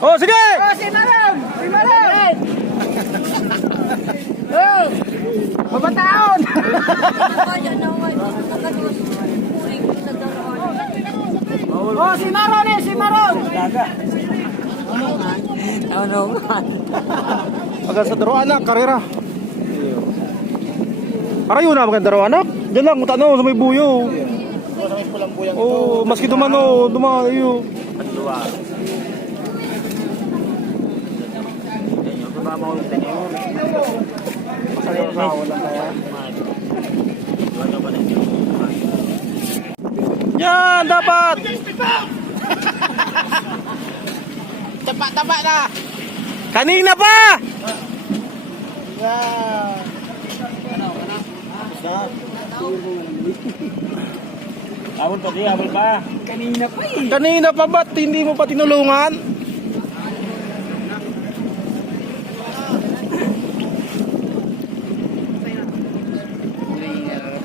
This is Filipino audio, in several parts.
Oh, sige! Oh, si Maron! Si Maron! Oh! Mabataon! Oh, si Maron eh! Si Maron! Ano? Agad sa daro anak, karera. Para yun na maganda raw anak. Diyan lang, tanaw sa may buyo. Oh, maski dumano, dumayo. Yan, dapat. Tapa na! Kanina pa. Abol pa, di, abol pa. Kanina pa eh! Kanina pa ba't hindi mo pa tinulungan?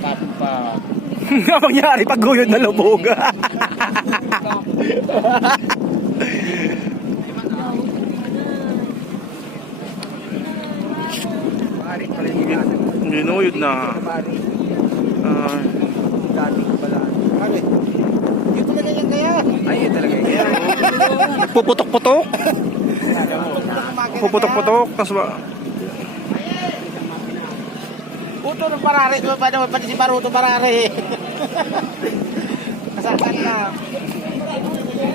Patong pa. Nga mangyari pag guyod na lubog. Ginuyod na. Dati ko pala. Dito na ganyan kaya? Ay, yun talaga yan. Puputok-putok. Puputok-putok. Tapos ba? Puto ng parare. Diba pa naman pati si Baruto parare? Kasakan na.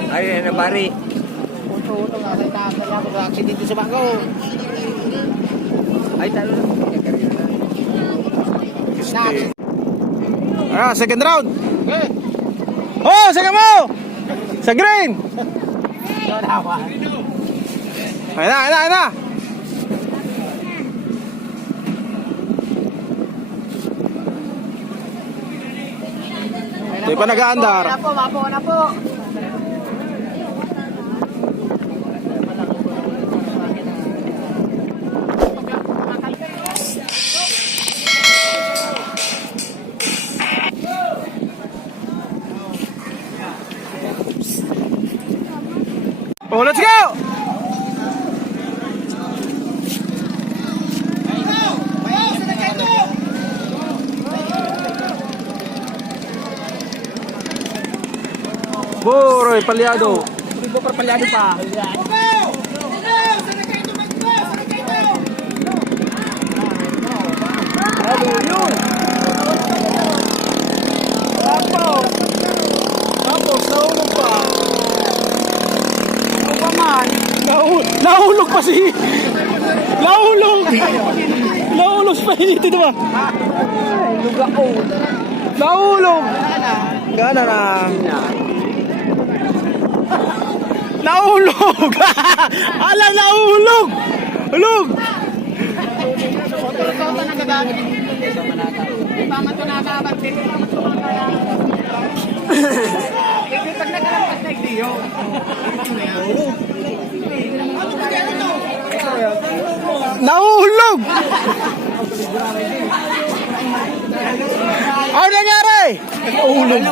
Ay, ano pari? Puto nga sa itaas na lang. Aksidente sa bako. Ay, talo na. Second round. Okay. Oh, sige mo. Sa green. Ayun na. Di pa nag-aandar. Mapo na po. Oh, let's go! Boroy, palyado. Hindi pa palyado pa. Yun! Tapos, naulog pa. Ano pa man? Nahulog pa si... Nahulog! Nahulog pa dito, diba? Lug ako. Nahulog! Gana na. Nahulog! Ala, nahulog! Hulog! Nahulog! Ano nangyari? Nahulog.